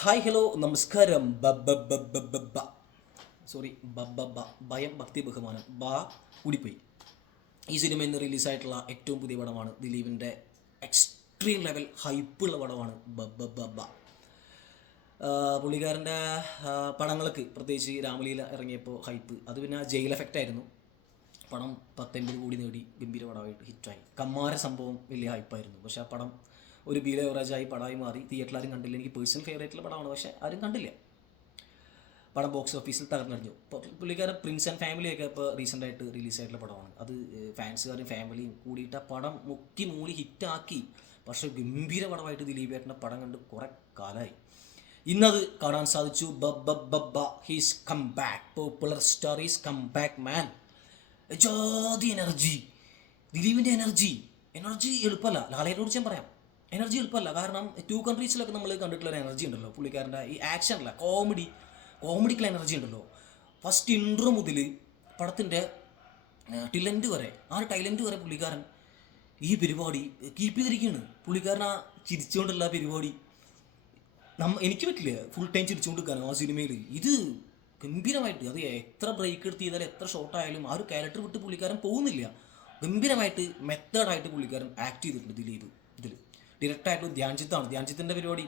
Hi hello നമസ്കാരം sorry ഭയം ഭക്തി ബഹുമാനം കൂടിപ്പോയി. ഈ സിനിമ ഇന്ന് റിലീസായിട്ടുള്ള ഏറ്റവും പുതിയ പടമാണ്. ദിലീപിൻ്റെ എക്സ്ട്രീം ലെവൽ ഹൈപ്പുള്ള പടമാണ് പുള്ളിക്കാരൻ്റെ പടങ്ങൾക്ക് പ്രത്യേകിച്ച് രാമലീല ഇറങ്ങിയപ്പോൾ ഹൈപ്പ്, അത് പിന്നെ ജയിൽ എഫക്റ്റ് ആയിരുന്നു. പടം 19 കോടി നേടി ഗംഭീര പടമായിട്ട് ഹിറ്റായി. കമ്മാര സംഭവം വലിയ ഹൈപ്പായിരുന്നു, പക്ഷേ ആ പടം ഒരു ബീല എവറേജായി പടമായി മാറി. തിയേറ്ററിൽ ആരും കണ്ടില്ല. എനിക്ക് പേഴ്സണൽ ഫേവറേറ്റുള്ള പടമാണ്, പക്ഷേ ആരും കണ്ടില്ല. പടം ബോക്സ് ഓഫീസിൽ തകർന്നടിഞ്ഞു. ഇപ്പോൾ പുള്ളിക്കാരൻ പ്രിൻസ് ആൻഡ് ഫാമിലിയൊക്കെ ഇപ്പോൾ റീസെൻ്റായിട്ട് റിലീസായിട്ടുള്ള പടമാണ്. അത് ഫാൻസുകാരും ഫാമിലിയും കൂടിയിട്ട് ആ പടം മുക്കി മൂളി ഹിറ്റാക്കി. പക്ഷേ ഗംഭീര പടമായിട്ട് ദിലീപേട്ടൻ്റെ പടം കണ്ട് കുറേ കാലമായി. ഇന്നത് കാണാൻ സാധിച്ചു. He's come back. Popular star is come back man. ജാതി എനർജി, ദിലീപിൻ്റെ എനർജി എളുപ്പമല്ല. ലാലേട്ടനോട് ഞാൻ പറയാം, എനർജി എളുപ്പമല്ല. കാരണം 2 കൺട്രീസിലൊക്കെ നമ്മൾ കണ്ടിട്ടുള്ള ഒരു എനർജി ഉണ്ടല്ലോ പുള്ളിക്കാരൻ്റെ. ഈ ആക്ഷനല്ല, കോമഡിക്കുള്ള എനർജി ഉണ്ടല്ലോ. ഫസ്റ്റ് ഇൻട്രോ മുതൽ പടത്തിൻ്റെ ടിലൻറ്റ് വരെ, ആ ടൈലൻറ്റ് വരെ പുള്ളിക്കാരൻ ഈ പരിപാടി കീപ്പ് ചെയ്തിരിക്കുകയാണ്. പുള്ളിക്കാരൻ ആ ചിരിച്ചുകൊണ്ടുള്ള പരിപാടി എനിക്ക് പറ്റില്ല ഫുൾ ടൈം ചിരിച്ചുകൊണ്ട് നിൽക്കാനോ ആ സിനിമയിൽ. ഇത് ഗംഭീരമായിട്ട്, അത് എത്ര ബ്രേക്ക് എടുത്ത് ചെയ്താലും എത്ര ഷോർട്ടായാലും ആ ഒരു ക്യാരക്ടർ വിട്ട് പുള്ളിക്കാരൻ പോകുന്നില്ല. ഗംഭീരമായിട്ട് മെത്തേഡായിട്ട് പുള്ളിക്കാരൻ ആക്ട് ചെയ്തിട്ടുണ്ട് ദിലീപ്. ഇതിൽ ഡയറക്റ്റായിട്ടും ധ്യാൻചിത്തിൻ്റെ പരിപാടി.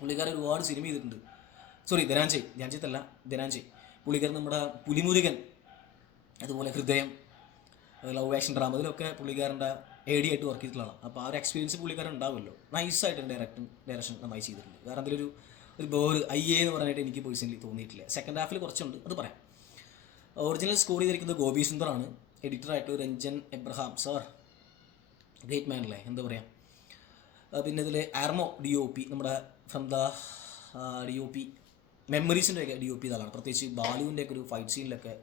പുള്ളിക്കാരൻ ഒരുപാട് സിനിമ ചെയ്തിട്ടുണ്ട്. സോറി, ധ്യാൻചിത്ത് പുള്ളിക്കാരൻ നമ്മുടെ പുലിമുരുകൻ, അതുപോലെ ഹൃദയം, ലവ് ആക്ഷൻ ഡ്രാമ, ഇതിലൊക്കെ പുള്ളിക്കാരൻ്റെ AD ആയിട്ട് വർക്ക് ചെയ്തിട്ടുള്ളതാണ്. അപ്പോൾ ആ ഒരു എക്സ്പീരിയൻസ് പുള്ളിക്കാരൻ ഉണ്ടാവുമല്ലോ. നൈസായിട്ട് ഡയറക്ഷൻ നന്നായി ചെയ്തിട്ടുണ്ട്. കാരണം അതിലൊരു എന്ന് പറഞ്ഞിട്ട് എനിക്ക് പേഴ്സണലി തോന്നിയിട്ടില്ല. സെക്കൻഡ് ഹാഫിൽ കുറച്ചുണ്ട്, അത് പറയാം. ഒറിജിനൽ സ്കോർ ചെയ്തിരിക്കുന്നത് ഗോപി സുന്ദറാണ്. എഡിറ്ററായിട്ട് Ranjan Abraham sir, great man അല്ലേ, എന്താ പറയുക. പിന്നെ ഇതിൽ ആർമോ DOP, നമ്മുടെ ഫ്രം ദ DOP മെമ്മറീസിൻ്റെ ഒക്കെ DOP ഇതാണ്. പ്രത്യേകിച്ച് ബാലുവിൻ്റെ ഒക്കെ ഒരു ഫൈറ്റ് സീനിലൊക്കെ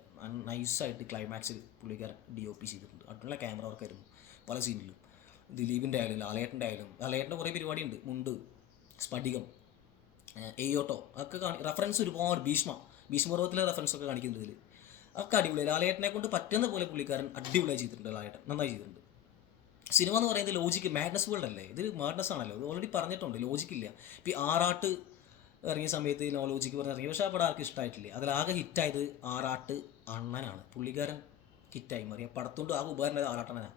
നൈസായിട്ട് ക്ലൈമാക്സിൽ പുള്ളിക്കാരൻ DOP ചെയ്തിട്ടുണ്ട്. അടുത്തുള്ള ക്യാമറ വർക്കായിരുന്നു പല സീനിലും. ദിലീപിൻ്റെ ആയാലും ലാലേട്ടൻ്റെ കുറേ പരിപാടിയുണ്ട്. മുണ്ട്, സ്ഫടികം, എയ്യോട്ടോ ഒക്കെ റെഫറൻസ് ഒരുപാട്. ഭീഷ്മപർവ്വത്തിലെ റെഫറൻസൊക്കെ കാണിക്കുന്നുണ്ട് ഇതിൽ. ഒക്കെ അടിപൊളി. ലാലേട്ടനെ കൊണ്ട് പറ്റുന്ന പോലെ പുള്ളിക്കാരൻ അടിപൊളിയായി ചെയ്തിട്ടുണ്ട്. ലാലേട്ടൻ നന്നായി ചെയ്തിട്ടുണ്ട്. സിനിമ എന്ന് പറയുന്നത് ലോജിക്ക്, മാഡ്നസ് വേൾഡ് അല്ലേ, ഇത് മാഡ്നസ് ആണല്ലോ. ഇത് ഓൾറെഡി പറഞ്ഞിട്ടുണ്ട്, ലോജിക്കില്ല. ഇപ്പോൾ ഈ ആറാട്ട് ഇറങ്ങിയ സമയത്ത് നോ ലോജിക്ക് പറഞ്ഞ് ഇറങ്ങി, പക്ഷേ ആ പടം ആർക്കും ഇഷ്ടമായിട്ടില്ല. അതിലാകെ ഹിറ്റായത് ആറാട്ട് അണ്ണനാണ്. പുള്ളിക്കാരൻ ഹിറ്റായി മാറി. ആ പടത്തോണ്ട് ആകെ ഉപകാരം ആറാട്ടണ്ണനാണ്.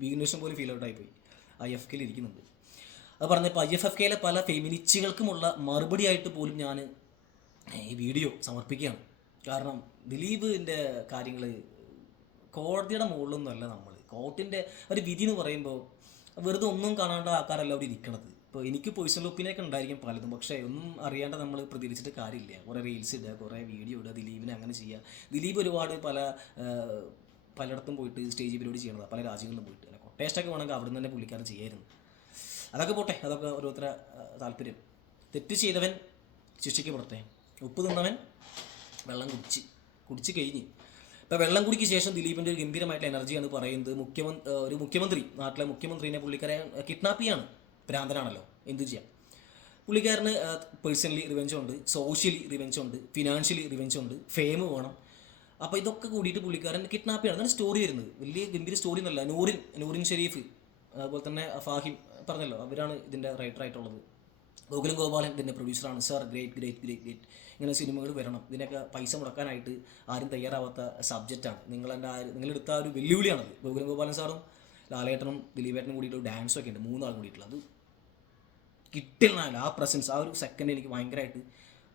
ബീനേഷൻ പോലും ഫീൽ ഔട്ടായിപ്പോയി. IFKയിൽ ഇരിക്കുന്നുണ്ട്. അത് പറഞ്ഞപ്പോൾ IFFKയിലെ പല ഫെമിനിസ്റ്റുകൾക്കുമുള്ള മറുപടിയായിട്ട് പോലും ഞാൻ ഈ വീഡിയോ സമർപ്പിക്കുകയാണ്. കാരണം ദിലീപിൻ്റെ കാര്യങ്ങൾ കോടതിയുടെ മുകളിലൊന്നുമല്ല. കോർട്ടിൻ്റെ ഒരു വിധി എന്ന് പറയുമ്പോൾ വെറുതെ ഒന്നും കാണാണ്ട ആൾക്കാരല്ല അവിടെ ഇരിക്കണത്. ഇപ്പോൾ എനിക്ക് പേഴ്സണൽ ഒപ്പീനിയൊക്കെ ഉണ്ടായിരിക്കും പലതും, പക്ഷേ ഒന്നും അറിയാണ്ട് നമ്മൾ പ്രതികരിച്ചിട്ട് കാര്യമില്ല. കുറേ റീൽസ് ഇടുക, കുറേ വീഡിയോ ഇടുക, ദിലീപിനെ അങ്ങനെ ചെയ്യുക. ദിലീപ് ഒരുപാട് പലയിടത്തും പോയിട്ട് സ്റ്റേജ് പരിപാടി ചെയ്യണത്, പല രാജ്യങ്ങളിലും പോയിട്ട്. കൊട്ടേഷനൊക്കെ വേണമെങ്കിൽ അവിടെ നിന്ന് തന്നെ പുള്ളിക്കാരൻ ചെയ്യായിരുന്നു. അതൊക്കെ പോട്ടെ, അതൊക്കെ ഓരോരുത്തരുടെ താല്പര്യം. തെറ്റ് ചെയ്തവൻ ശിക്ഷിക്കപ്പെടട്ടെ. ഉപ്പ് തിന്നവൻ വെള്ളം കുടിച്ച് കഴിഞ്ഞ്. ഇപ്പോൾ വെള്ളം കുടിക്ക് ശേഷം ദിലീപിൻ്റെ ഒരു ഗംഭീരമായിട്ടുള്ള എനർജിയാണ് പറയുന്നത്. ഒരു മുഖ്യമന്ത്രി, നാട്ടിലെ മുഖ്യമന്ത്രിനെ പുള്ളിക്കാരെ കിഡ്നാപ്പ് ചെയ്യാണ്. ഭ്രാന്തനാണല്ലോ, എന്തു ചെയ്യാം. പുള്ളിക്കാരന് പേഴ്സണലി റിവെഞ്ച് ഉണ്ട്, സോഷ്യലി റിവെഞ്ച് ഉണ്ട്, ഫിനാൻഷ്യലി റിവെഞ്ച് ഉണ്ട്, ഫെയിം വേണം. അപ്പോൾ ഇതൊക്കെ കൂടിയിട്ട് പുള്ളിക്കാരൻ കിഡ്നാപ്പ് ചെയ്യണം. അതാണ് സ്റ്റോറി വരുന്നത്. വലിയ ഗംഭീര സ്റ്റോറി എന്നല്ല. നൂറിൻ ഷെരീഫ്, അതുപോലെ തന്നെ ഫാഹിം പറഞ്ഞല്ലോ, അവരാണ് ഇതിൻ്റെ റൈറ്ററായിട്ടുള്ളത്. ഗോകുലം ഗോപാലൻ ഇതിൻ്റെ പ്രൊഡ്യൂസറാണ്. Sir great. ഇങ്ങനെ സിനിമകൾ വരണം. ഇതിനൊക്കെ പൈസ മുടക്കാനായിട്ട് ആരും തയ്യാറാവാത്ത സബ്ജക്റ്റാണ്. നിങ്ങളെടുത്ത ഒരു വെല്ലുവിളിയാണത്. ഗോകുലം ഗോപാലൻ സാറും ലാലേട്ടനും ദിലീപേട്ടനും കൂടിയിട്ട് ഡാൻസൊക്കെ ഉണ്ട്, 3 ആൾ കൂടിയിട്ടുള്ള. അത് കിട്ടില്ല. ആ പ്രസൻസ്, ആ ഒരു സെക്കൻഡ് എനിക്ക് ഭയങ്കരമായിട്ട്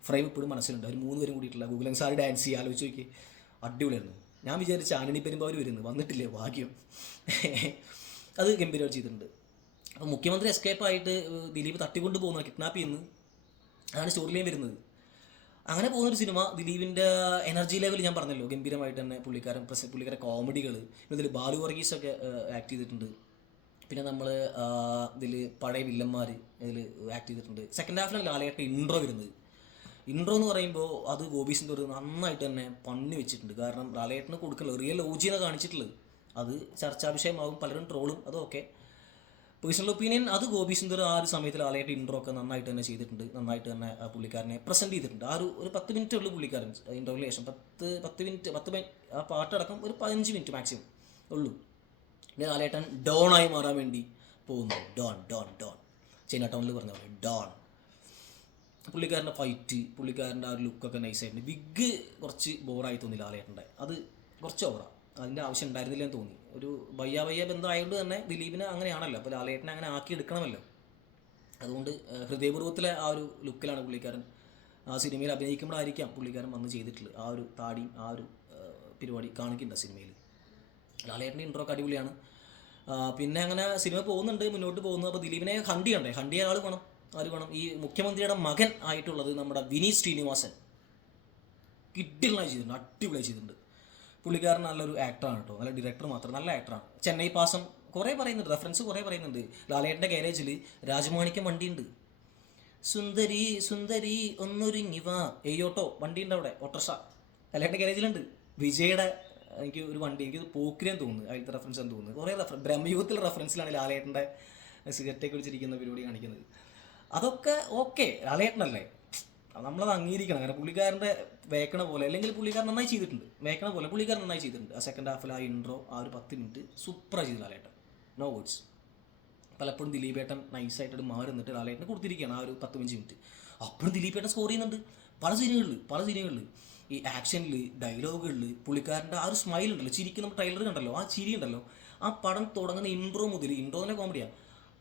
ഫ്രെയിം ഇപ്പോഴും മനസ്സിലുണ്ട്. അവർ 3 പേരും കൂടിയിട്ടുള്ള ഗോകുലം സാർ ഡാൻസ് ചെയ്യുക, ആലോചിച്ച് നോക്കി, അടിപൊളിയായിരുന്നു. ഞാൻ വിചാരിച്ച ആനണി പെരുമ്പാവൂർ വരുന്നത്, വന്നിട്ടില്ലേ, ഭാഗ്യം. അത് ഗംഭീരമായിട്ട് ചെയ്തിട്ടുണ്ട്. അപ്പോൾ മുഖ്യമന്ത്രി എസ്കേപ്പായിട്ട് ദിലീപ് തട്ടിക്കൊണ്ട് പോകുന്ന, കിഡ്നാപ്പ് ചെയ്യുന്നത്, അതാണ് സ്റ്റോറിലേയും വരുന്നത്. അങ്ങനെ പോകുന്നൊരു സിനിമ. ദിലീപിൻ്റെ എനർജി ലെവൽ ഞാൻ പറഞ്ഞല്ലോ, ഗംഭീരമായിട്ട് തന്നെ പുള്ളിക്കാരൻ കോമഡികൾ. ഇതിൽ ബാലു വർഗീസൊക്കെ ആക്ട് ചെയ്തിട്ടുണ്ട്. പിന്നെ നമ്മൾ ഇതിൽ പഴയ വില്ലന്മാർ ഇതിൽ ആക്ട് ചെയ്തിട്ടുണ്ട്. സെക്കൻഡ് ഹാഫിലാണ് ലാലേട്ടൻ ഇൻട്രോ വരുന്നത്. ഇൻട്രോ എന്ന് പറയുമ്പോൾ അത് ഗോപി സുന്ദർ നന്നായിട്ട് തന്നെ പണി വെച്ചിട്ടുണ്ട്. കാരണം ലാലേട്ടന് കൊടുക്കല്ലോ റിയൽ OG കാണിച്ചിട്ടുള്ളത്. അത് ചർച്ചാ വിഷയമാകും, പലരും ട്രോളും, അതൊക്കെ പേഴ്സണൽ ഒപ്പീനിയൻ. അത് ഗോപി സുന്ദർ ആ ഒരു സമയത്ത് ലാലേട്ടൻ ഇൻട്രോ ഒക്കെ നന്നായിട്ട് തന്നെ ചെയ്തിട്ടുണ്ട്. നന്നായിട്ട് തന്നെ പുള്ളിക്കാരനെ പ്രസൻറ്റ് ചെയ്തിട്ടുണ്ട്. ആ ഒരു 10 മിനിറ്റേ ഉള്ളൂ പുള്ളിക്കാരൻ ഇൻട്രോയ്ക്ക് ശേഷം. 10 മിനിറ്റ്, ആ പാട്ടടക്കം ഒരു 15 മിനിറ്റ് മാക്സിമം ഉള്ളൂ. പിന്നെ ലാലേട്ടൻ ഡോണായി മാറാൻ വേണ്ടി പോകുന്നു. ഡോൺ ചൈന ടൗണിൽ പറഞ്ഞ പോലെ ഡോൺ. പുള്ളിക്കാരൻ്റെ ഫൈറ്റ്, പുള്ളിക്കാരൻ്റെ ആ ഒരു ലുക്കൊക്കെ നൈസായിട്ടുണ്ട്. വിഗ് കുറച്ച് ബോറായി തോന്നി ലാലേട്ടൻ്റെ, അത് കുറച്ച് ഓവറാണ്, അതിൻ്റെ ആവശ്യം ഉണ്ടായിരുന്നില്ലെന്ന് തോന്നി. ഒരു വയ്യ ബന്ധമായതുകൊണ്ട് തന്നെ ദിലീപിനെ അങ്ങനെയാണല്ലോ, അപ്പോൾ ലാലേട്ടനെ അങ്ങനെ ആക്കി എടുക്കണമല്ലോ. അതുകൊണ്ട് ഹൃദയപൂർവ്വത്തിലെ ആ ഒരു ലുക്കിലാണ് പുള്ളിക്കാരൻ ആ സിനിമയിൽ അഭിനയിക്കുമ്പോഴായിരിക്കാം പുള്ളിക്കാരൻ വന്ന് ചെയ്തിട്ടുള്ളത്. ആ ഒരു താടിയും ആ ഒരു പരിപാടി കാണിക്കുന്നുണ്ട് സിനിമയിൽ. ലാലേട്ടൻ്റെ ഇൻട്രോ ഒക്കെ അടിപൊളിയാണ്. പിന്നെ അങ്ങനെ സിനിമ പോകുന്നുണ്ട്, മുന്നോട്ട് പോകുന്നു. അപ്പോൾ ദിലീപിനെ ഹണ്ട് ചെയ്യണ്ടേ, ഹണ്ട് ചെയ്യാൻ ആൾ വേണം. ഈ മുഖ്യമന്ത്രിയുടെ മകൻ ആയിട്ടുള്ളത് നമ്മുടെ വിനീത് ശ്രീനിവാസൻ കിഡിലായി ചെയ്തിട്ടുണ്ട്, അടിപൊളിയായി ചെയ്തിട്ടുണ്ട്. പുള്ളിക്കാരൻ നല്ലൊരു ആക്ടറാണ് കേട്ടോ, നല്ല ഡയറക്ടർ മാത്രം, നല്ല ആക്ടറാണ്. ചെന്നൈ പാസം കുറേ പറയുന്നുണ്ട്, റെഫറൻസ് കുറേ പറയുന്നുണ്ട്. ലാലേട്ടൻ്റെ ഗാരേജിൽ രാജമാണിക്യം വണ്ടിയുണ്ട്. സുന്ദരി സുന്ദരി ഒന്നൊരുങ്ങി വാ എയ്യോട്ടോ വണ്ടിയുണ്ട് അവിടെ, ഓട്ടോറിക്ഷ ലാലേട്ടൻ്റെ ഗാരേജിലുണ്ട്. വിജയുടെ എനിക്ക് ഒരു വണ്ടി, എനിക്ക് പോക്കിരെന്ന് തോന്നുന്നു, അതിലത്തെ റെഫറൻസ് എന്ന് തോന്നുന്നു. കുറേ ബ്രഹ്മയുഗത്തിലെ റെഫറൻസിലാണ് ലാലേട്ടൻ്റെ സിഗരറ്റൊക്കെ വെച്ചിരിക്കുന്ന പരിപാടി കാണിക്കുന്നത്. അതൊക്കെ ഓക്കെ, ലാലേട്ടനല്ലേ, നമ്മളത് അംഗീകരിക്കണം. കാരണം പുള്ളിക്കാരൻ്റെ വേക്കണ പോലെ, അല്ലെങ്കിൽ പുള്ളിക്കാരൻ നന്നായി ചെയ്തിട്ടുണ്ട്, വേക്കണ പോലെ പുള്ളിക്കാരൻ നന്നായി ചെയ്തിട്ടുണ്ട്. ആ സെക്കൻഡ് ഹാഫിൽ ആ ഇൻട്രോ, ആ ഒരു 10 മിനിറ്റ് സൂപ്പറായി ചെയ്തു ലാലേട്ടൻ, നോ വേർഡ്സ്. പലപ്പോഴും ദിലീപേട്ടൻ നൈസായിട്ട് മാറി നിന്നിട്ട് ലാലേട്ടന് കൊടുത്തിരിക്കുകയാണ് ആ ഒരു 10-15 മിനിറ്റ്. അപ്പോഴും ദിലീപേട്ടൻ സ്കോർ ചെയ്യുന്നുണ്ട് പല സീനുകളിൽ. ഈ ആക്ഷനിൽ, ഡയലോഗുകളിൽ പുള്ളിക്കാരൻ്റെ ആ ഒരു സ്മൈൽ ഉണ്ടല്ലോ, ചിരിക്കുന്ന ട്രെയിലർ കണ്ടല്ലോ, ആ ചിരി ഉണ്ടല്ലോ, ആ പടം തുടങ്ങുന്ന ഇൻട്രോ തന്നെ കോമഡിയാണ്.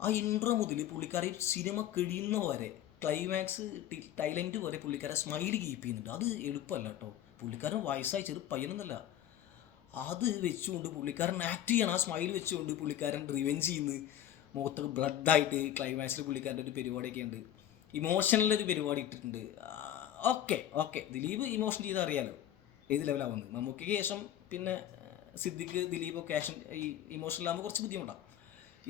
ആ ഇൻട്രോ മുതൽ പുള്ളിക്കാരെ സിനിമ കഴിയുന്ന വരെ, ക്ലൈമാക്സ് ടൈലൻറ്റ് വരെ പുള്ളിക്കാരെ സ്മൈൽ കീപ്പ് ചെയ്യുന്നുണ്ട്. അത് എളുപ്പമല്ല കേട്ടോ, പുള്ളിക്കാരൻ വയസ്സായി ചെറു പയ്യനൊന്നല്ല. അത് വെച്ചുകൊണ്ട് പുള്ളിക്കാരൻ ആക്ട് ചെയ്യണം, ആ സ്മൈൽ വെച്ചുകൊണ്ട് പുള്ളിക്കാരൻ റിവെഞ്ച് ചെയ്യുന്നു, മുഖത്തൊക്കെ ബ്ലഡായിട്ട്. ക്ലൈമാക്സിൽ പുള്ളിക്കാരൻ്റെ ഒരു പരിപാടിയൊക്കെ ഉണ്ട്, ഇമോഷണലൊരു പരിപാടി ഇട്ടിട്ടുണ്ട്. ഓക്കെ ദിലീപ് ഇമോഷൻ ചെയ്ത് അറിയാലോ ഏത് ലെവലാവുന്നത്. മമ്മൂക്കയ്ക്ക് ശേഷം പിന്നെ സിദ്ദിഖ്, ദിലീപൊക്കെ ആക്ഷൻ ഈ ഇമോഷണലാകുമ്പോൾ കുറച്ച് ബുദ്ധിമുട്ടാണ്.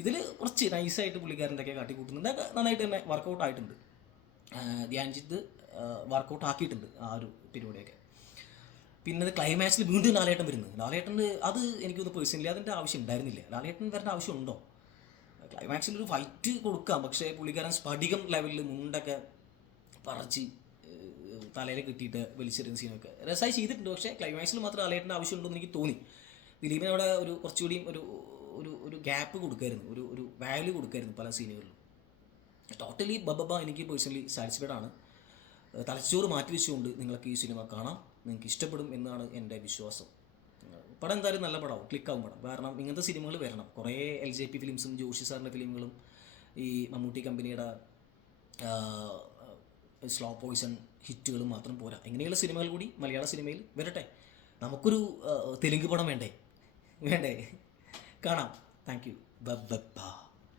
ഇതിൽ കുറച്ച് നൈസായിട്ട് പുള്ളിക്കാരൻ്റെ ഒക്കെ കാട്ടിക്കൂട്ടുന്നുണ്ട്, നന്നായിട്ട് തന്നെ വർക്കൗട്ട് ആയിട്ടുണ്ട്. ധ്യാൻജിത്ത് വർക്കൗട്ട് ആക്കിയിട്ടുണ്ട് ആ ഒരു പരിപാടിയൊക്കെ. പിന്നെ ക്ലൈമാക്സിൽ വീണ്ടും ലാലേട്ടൻ വരുന്നത്, ലാലേട്ടൻ്റെ അത് എനിക്കൊന്ന് പേഴ്സണലി അതിൻ്റെ ആവശ്യം ഉണ്ടായിരുന്നില്ല. ലാലേട്ടൻ വരേണ്ട ആവശ്യമുണ്ടോ? ക്ലൈമാക്സിൽ ഒരു ഫൈറ്റ് കൊടുക്കാം, പക്ഷേ പുള്ളിക്കാരൻ സ്ഫടികം ലെവലിൽ മുണ്ടൊക്കെ പറിച്ച് തലയിൽ കിട്ടിയിട്ട് വലിച്ചെറിയുന്ന സീനൊക്കെ രസമായി ചെയ്തിട്ടുണ്ട്. പക്ഷേ ക്ലൈമാക്സിൽ മാത്രം ലാലേട്ടൻ്റെ ആവശ്യമുണ്ടെന്ന് എനിക്ക് തോന്നി. ദിലീപിന് അവിടെ ഒരു കുറച്ചുകൂടിയും ഒരു ഗ്യാപ്പ് കൊടുക്കായിരുന്നു, ഒരു വാല്യൂ കൊടുക്കായിരുന്നു പല സീനുകളിലും. ടോട്ടലി എനിക്ക് പേഴ്സണലി സാറ്റിസ്ഫൈഡ് ആണ്. തലച്ചോറ് മാറ്റി വെച്ചുകൊണ്ട് നിങ്ങൾക്ക് ഈ സിനിമ കാണാം, നിങ്ങൾക്ക് ഇഷ്ടപ്പെടും എന്നാണ് എൻ്റെ വിശ്വാസം. പടം എന്തായാലും നല്ല പടമാവും, ക്ലിക്കാവും പടം. കാരണം ഇങ്ങനത്തെ സിനിമകൾ വരണം. കുറേ LJP ഫിലിംസും ജോഷി സാറിൻ്റെ ഫിലിമുകളും ഈ മമ്മൂട്ടി കമ്പനിയുടെ സ്ലോ പോയിസൺ ഹിറ്റുകളും മാത്രം പോരാ, ഇങ്ങനെയുള്ള സിനിമകൾ കൂടി മലയാള സിനിമയിൽ വരട്ടെ. നമുക്കൊരു തെലുങ്ക് പടം വേണ്ടേ? കാണാം. Thank you.